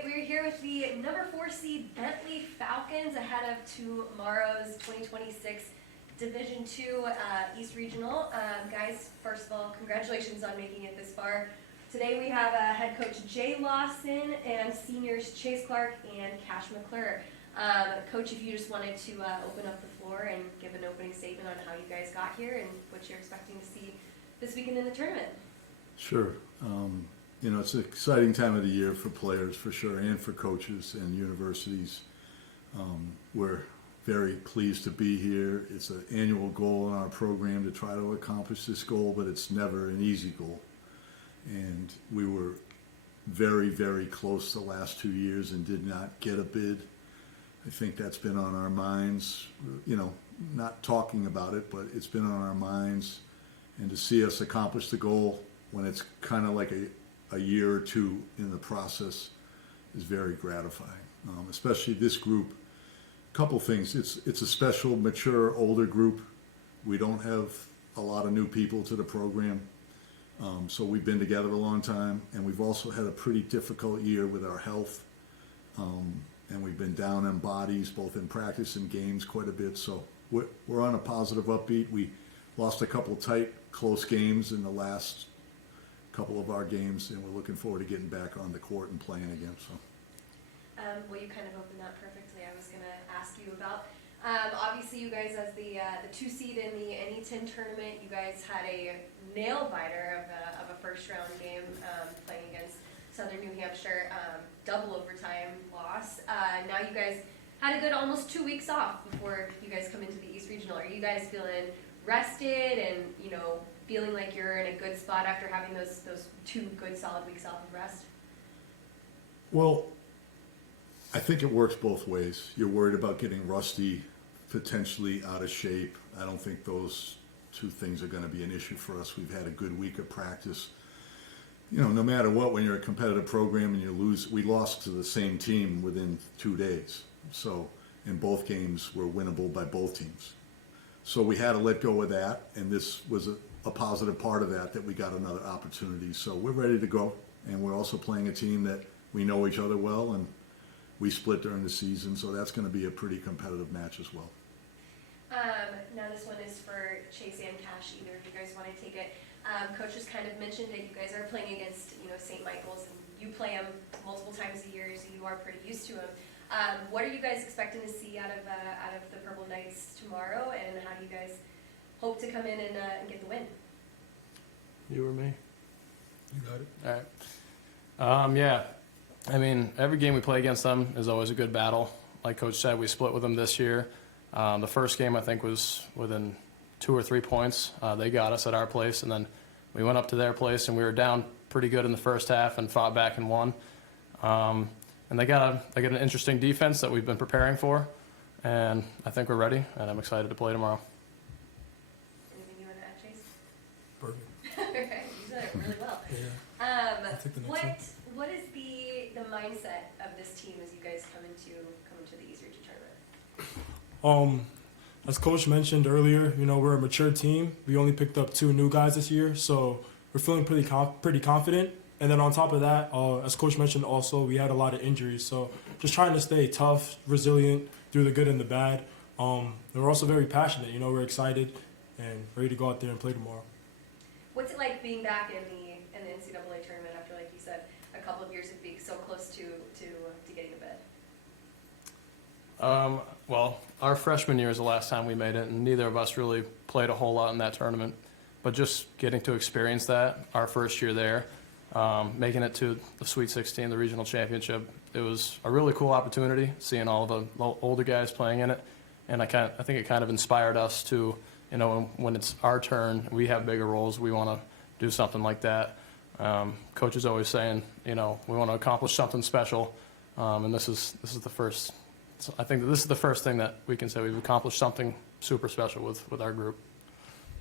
right, we're here with the number 4 seed Bentley Falcons ahead of tomorrow's 2026 Division II East Regional. Guys, first of all, congratulations on making it this far. Today we have head coach Jay Lawson and seniors Chase Clark and Cash McClure. Coach, if you just wanted to open up the floor and give an opening statement on how you guys got here and what you're expecting to see this weekend in the tournament. Sure. It's an exciting time of the year for players, for sure, and for coaches and universities. We're very pleased to be here. It's an annual goal in our program to try to accomplish this goal, but it's never an easy goal. And we were very, very close the last 2 years and did not get a bid. I think that's been on our minds, not talking about it, but it's been on our minds. And to see us accomplish the goal when it's kind of like a year or two in the process is very gratifying, especially this group. A couple things. It's a special, mature, older group. We don't have a lot of new people to the program, so we've been together a long time, and we've also had a pretty difficult year with our health, and we've been down on bodies, both in practice and games, quite a bit. So we're on a positive upbeat. We lost a couple tight, close games in the last couple of our games, and we're looking forward to getting back on the court and playing again. So, well, you kind of opened that perfectly. I was going to ask you about, obviously, you guys as the 2 seed in the NE10 tournament, you guys had a nail biter of a first round game playing against Southern New Hampshire, double overtime loss. Now you guys had a good almost 2 weeks off before you guys come into the East Regional. Are you guys feeling rested and feeling like you're in a good spot after having those 2 good solid weeks off of rest? well, I think it works both ways. You're worried about getting rusty, potentially out of shape. I don't think those 2 things are going to be an issue for us. We've had a good week of practice. No matter what, when you're a competitive program and you lose, we lost to the same team within 2 days. So, in both games were winnable by both teams. So we had to let go of that, and this was a positive part of that we got another opportunity. So we're ready to go, and we're also playing a team that we know each other well, and we split during the season, so that's going to be a pretty competitive match as well. Now this one is for Chase and Cash. Either of you guys want to take it. Coach just kind of mentioned that you guys are playing against St. Michael's, and you play them multiple times a year, so you are pretty used to them. What are you guys expecting to see out of the Purple Knights tomorrow, and how do you guys hope to come in and get the win? You or me? You got it. All right. Yeah. I mean, every game we play against them is always a good battle. Like Coach said, we split with them this year. The first game, I think, was within 2 or 3 points. They got us at our place, and then we went up to their place, and we were down pretty good in the first half and fought back and won. And they got an interesting defense that we've been preparing for, and I think we're ready, and I'm excited to play tomorrow. Anything you want to add, Chase? Perfect. Okay, you said it really well. Yeah. I'll take the next one. What is the mindset of this team as you guys come into the East Region tournament? As Coach mentioned earlier, we're a mature team. We only picked up 2 new guys this year, so we're feeling pretty confident. And then on top of that, as Coach mentioned also, we had a lot of injuries. So just trying to stay tough, resilient, through the good and the bad. And we're also very passionate. We're excited and ready to go out there and play tomorrow. What's it like being back in the NCAA tournament after, like you said, a couple of years of being so close to getting a bid? Well, our freshman year is the last time we made it, and neither of us really played a whole lot in that tournament. But just getting to experience that, our first year there, making it to the Sweet 16, the regional championship, it was a really cool opportunity, seeing all the older guys playing in it. And I think it kind of inspired us to, when it's our turn, we have bigger roles, we want to do something like that. Coach is always saying, we want to accomplish something special, and this is the first. I think that this is the first thing that we can say we've accomplished something super special with our group.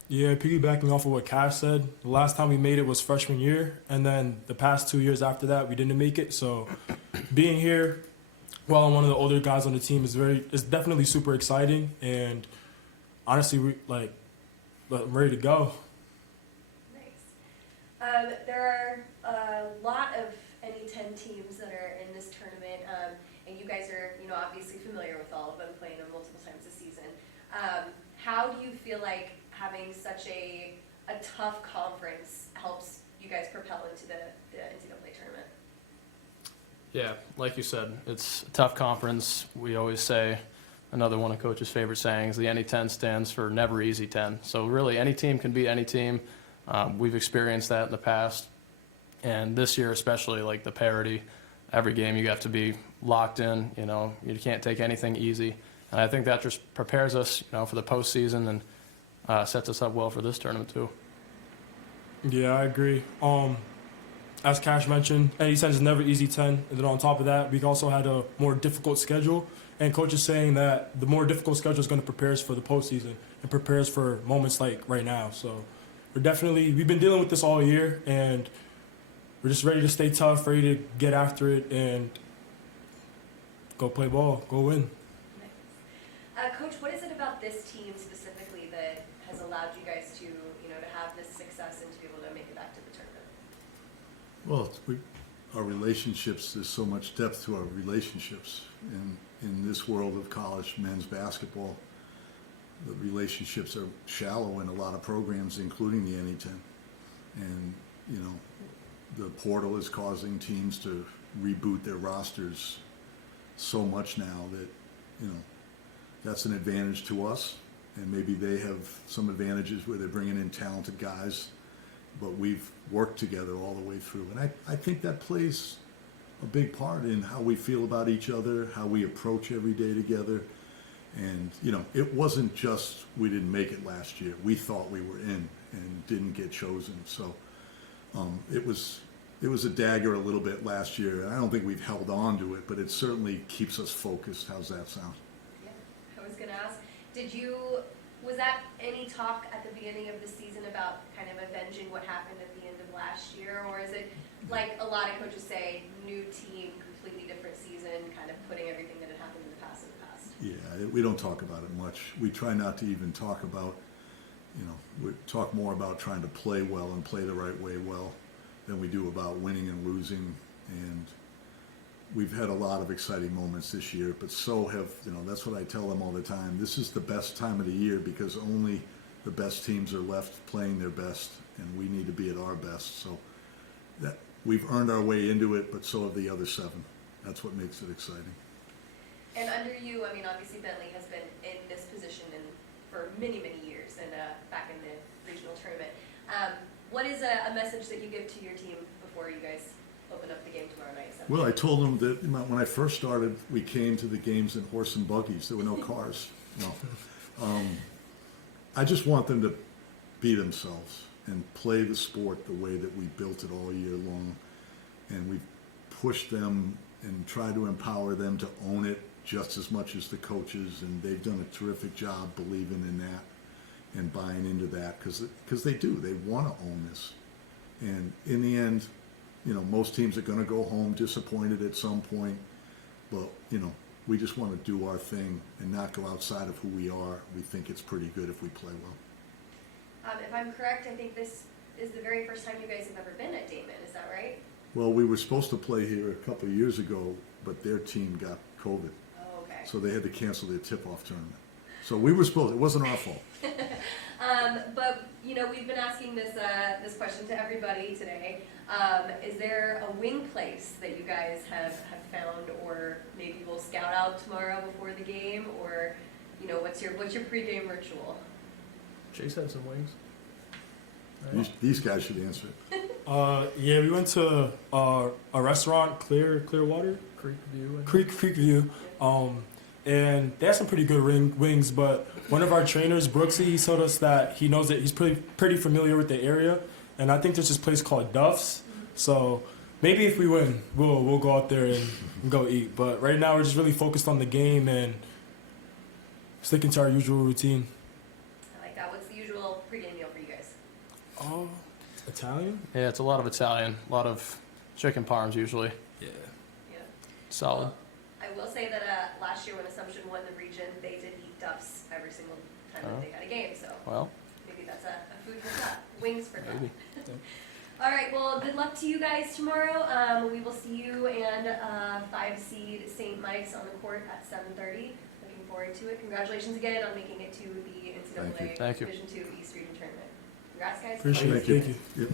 Yeah, piggybacking off of what Cash said, the last time we made it was freshman year, and then the past 2 years after that, we didn't make it. So being here while I'm one of the older guys on the team is definitely super exciting, and honestly, I'm ready to go. Nice. There are a lot of NE10 teams that are in this tournament, and you guys are, obviously familiar with all of them, playing them multiple times this season. How do you feel like having such a tough conference helps you guys propel into the NCAA tournament? Yeah, like you said, it's a tough conference. We always say, another one of Coach's favorite sayings, the NE10 stands for never easy 10. So really, any team can beat any team. We've experienced that in the past. And this year especially, like the parity, every game you have to be locked in, you can't take anything easy. And I think that just prepares us, for the postseason and sets us up well for this tournament too. Yeah, I agree. As Cash mentioned, NE10 is never easy 10. And then on top of that, we also had a more difficult schedule. And Coach is saying that the more difficult schedule is going to prepare us for the postseason and prepare us for moments like right now. So we've been dealing with this all year, and we're just ready to stay tough, ready to get after it, and go play ball, go win. Nice. Coach, what is it about this team specifically that has allowed you guys to, to have this success and to be able to make it back to the tournament? Well, our relationships, there's so much depth to our relationships. And in this world of college men's basketball, the relationships are shallow in a lot of programs, including the NE10. And, the portal is causing teams to reboot their rosters so much now that, that's an advantage to us. And maybe they have some advantages where they're bringing in talented guys, but we've worked together all the way through. And I think that plays a big part in how we feel about each other, how we approach every day together. And, it wasn't just we didn't make it last year. We thought we were in and didn't get chosen. So it was a dagger a little bit last year. I don't think we've held on to it, but it certainly keeps us focused. How's that sound? Yeah, I was going to ask, was that any talk at the beginning of the season about kind of avenging what happened at the end of last year? Or is it like a lot of coaches say, new team, completely different season, kind of putting everything that had happened in the past in the past? Yeah, we don't talk about it much. We try not to even talk about, we talk more about trying to play well and play the right way well than we do about winning and losing. And we've had a lot of exciting moments this year, but so have, that's what I tell them all the time. This is the best time of the year because only the best teams are left playing their best, and we need to be at our best. So that we've earned our way into it, but so have the other 7. That's what makes it exciting. And under you, obviously Bentley has been in this position for many, many years and back in the regional tournament. What is a message that you give to your team before you guys open up the game tomorrow night? Well, I told them that when I first started, we came to the games in horse and buggies. There were no cars. I just want them to be themselves and play the sport the way that we built it all year long. And we pushed them and tried to empower them to own it just as much as the coaches. And they've done a terrific job believing in that and buying into that because they do. They want to own this. And in the end, most teams are going to go home disappointed at some point, but, we just want to do our thing and not go outside of who we are. We think it's pretty good if we play well. If I'm correct, I think this is the very first time you guys have ever been at Damon. Is that right? Well, we were supposed to play here a couple of years ago, but their team got COVID. Oh, okay. So they had to cancel their tip-off tournament. So we were supposed, it wasn't our fault. But, we've been asking this question to everybody today. Is there a wing place that you guys have found, or maybe we'll scout out tomorrow before the game, or, what's your pregame ritual? Chase had some wings. Right. These guys should answer it. Yeah, we went to a restaurant, Clearwater? Creek View. Creek View. And they have some pretty good wings, but one of our trainers, Brooksy, he told us that he knows that he's pretty familiar with the area, and I think there's this place called Duff's. So maybe if we win, we'll go out there and go eat. But right now we're just really focused on the game and sticking to our usual routine. I like that. What's the usual pregame meal for you guys? Italian? Yeah, it's a lot of Italian, a lot of chicken parms usually. Yeah. Yeah. Solid. Well, I will say that last year when Assumption won the region, they did eat Duff's every single time that they had a game. So Well, maybe that's a food for thought. Wings for thought. maybe. All right, well, good luck to you guys tomorrow. We will see you and 5 seed St. Mike's on the court at 7:30. Looking forward to it. Congratulations again on making it to the NCAA Thank you. Division II East Region Tournament. Congrats, guys. Appreciate it. Thank you. Thank you. Yep.